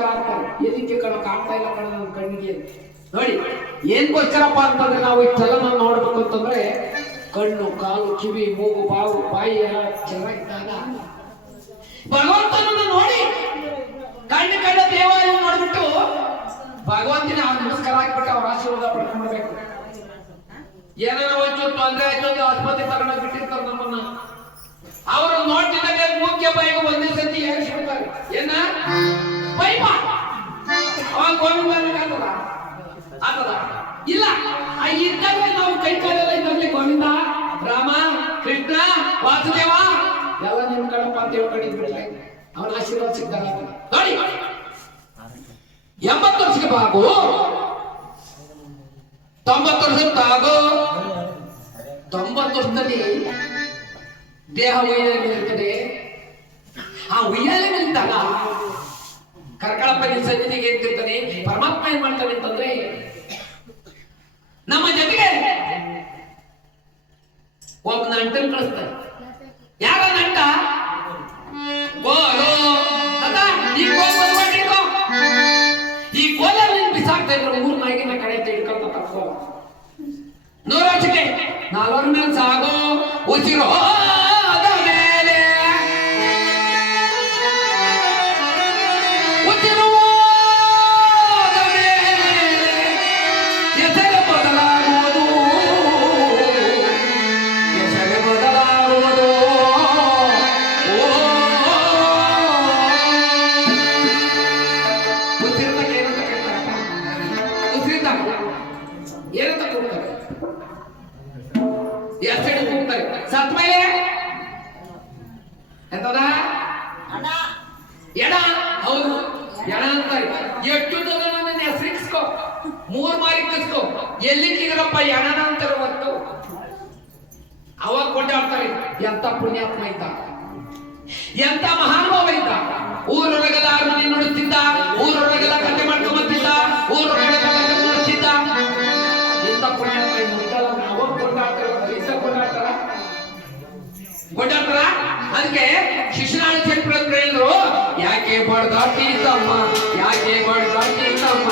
ನಮಸ್ಕಾರ ಆಗ್ತಾರೆ. ಎದಕ್ಕೆ ಕಣ್ಣು ಕಾಣ್ತಾ ಇಲ್ಲ ಕಣ್ಣು ನನ್ನ ಕಣ್ಣಿಗೆ ನೋಡಿ. ಏನ್ಗೋಸ್ಕರಪ್ಪ ಅಂತಂದ್ರೆ ನಾವು ಇಷ್ಟೆಲ್ಲ ನಾವು ನೋಡ್ಬೇಕು ಅಂತಂದ್ರೆ ಕಣ್ಣು, ಕಾಲು, ಕಿವಿ, ಮೂಗು, ಬಾಯಿ ಎಲ್ಲ ಚೆನ್ನಾಗಿದ್ದಾಗ ಭಗವಂತನನ್ನು ನೋಡಿ ಕಣ್ಣ ದೇವಾಲಯ ನೋಡ್ಬಿಟ್ಟು ಭಗವಂತನ ನಮಸ್ಕಾರ ಹಾಕ್ಬಿಟ್ಟು ಅವ್ರ ಆಶೀರ್ವಾದ ಪಡ್ಕೊಂಡ್ಬೇಕು. ಏನಾರ ಒಂಚೂರು ತೊಂದರೆ ಆಯ್ತು ಆಸ್ಪತ್ರೆ ತಗೊಂಡೋಗಿ ಬಿಟ್ಟಿರ್ತಾರೆ ನಮ್ಮನ್ನ. ಅವರು ನೋಡ್ತಿದ್ದಾಗ ಮುಖ್ಯ ಬೈಗೆ ಒಂದೇ ಸತಿ ಏರಿಸ್ಬಿಡ್ತಾರೆ. ಏನ ಬೈಪ ಅವಾಗ ಗೋವಿಂದ ಆಗ್ತದ ಇಲ್ಲ ಇದ್ದಾಗ ನಾವು ಕೈ ಕಾಲೆಲ್ಲ ಇದ್ದಲ್ಲಿ ಗೋವಿಂದ, ರಾಮ, ಕೃಷ್ಣ, ವಾಸುದೇವ ಎಲ್ಲ ನಿಮ್ ಕಡಪ್ಪ ಅಂತ ಹೇಳ್ಕೊಂಡಿದ್ ಬಿಡ್ತಾರೆ. ಅವನ ಆಶೀರ್ವಾದ ಸಿಗ್ತಾರ ನೋಡಿ. 80 ವರ್ಷಕ್ಕೆ ಬಾಗು, 90 ವರ್ಷಕ್ಕೆ ತಾಗು. 90 ವರ್ಷದಲ್ಲಿ ದೇಹ ಉಯ್ಯಾಲೆ ಇರ್ತದೆ. ಆ ಉಯ್ಯಾಲೆ ನಿಲ್ತಾಗ ಕರ್ಕಳಪ್ಪನ ಸನ್ನಿಧಿಗೆ ಎಂತಿರ್ತಾನೆ. ಪರಮಾತ್ಮ ಏನ್ ಮಾಡ್ತಾನೆ ಅಂತಂದ್ರೆ ನಮ್ಮ ಜೊತೆಗೆ ಒಬ್ಬ ನಂಟನ್ ಕಳಿಸ್ತಾನೆ. ಯಾರ ನಂಟ? ಗೋಲು ಈ ಕೋಲ ನೀನ್ ಬಿಸಾಕ್ತಾ ಇದ್ರು 3 ನಾಯಿಗಿನ ಕಡೆ ಹಿಡ್ಕೊಂತ ತಕ್ಕೋ 100 ವರ್ಷಕ್ಕೆ 4 ಮೇಲೆ ಸಾಗೋ ಉಸಿರೋ ಮೇಲೆ ಉಸಿರುವ ಹೆಸರು ಬದಲಾಗುವುದು, ಹೆಸರು ಬದಲಾಗುವುದು. ಉಸಿರಿದಾಗ ಏನಂತ ಕೇಳ್ತಾರಪ್ಪ? ಉಸಿರಿದಾಗ ಏನಂತ ಕೂಗ್ತಾರೆ? ಹೆಸರು ಕೂಗ್ತಾರೆ. ಸತ್ ಮೇಲೆ ಎಂತದ ಎಡ. ಹೌದು, ಎಡ ಅಂತಾರೆ. ಎಷ್ಟು ಜನ ನನ್ನ ಹೆಸರಿಸ್ಕೋ 3 ಮಾರಿ ಕಸ್ಕೋ ಎಲ್ಲಿಕ್ಕಿದ್ರಪ್ಪ ಎಣನ ಅಂತಾರೆ. ಹೊತ್ತು ಅವಾಗ ಕೊಂಡಾಡ್ತಾರೆ. ಎಂತ ಪುಣ್ಯಾತ್ಮ ಇದ್ದ, ಎಂತ ಮಹಾನುಭಾವ ಇದ್ದ. ಊರೊಳಗದ ಅರಮನೆ ನೋಡುತ್ತಿದ್ದ, ಊರೊಳಗದ ಕತೆ ಮಾಡ್ಕೊಂಬತ್ತಿದ್ದ, ಊರೊಳಗದ ನೋಡುತ್ತಿದ್ದ. ಎಂತ ಪುಣ್ಯಾತ್ಮ ಇದ್ದಲ್ಲ. ಅವಾಗ ಕೊಂಡಾಡ್ತಾರ, ಕೊಂಡಾಡ್ತಾರ. ಅದಕ್ಕೆ ಶಿಶುನಾಳ ಚಕ್ರ ಹೇಳಿದ್ರು, ಯಾಕೆ ಬಡ್ದಾಟಿ ತಮ್ಮ, ಯಾಕೆ ಬಡ್ದಾಟಿ ತಮ್ಮ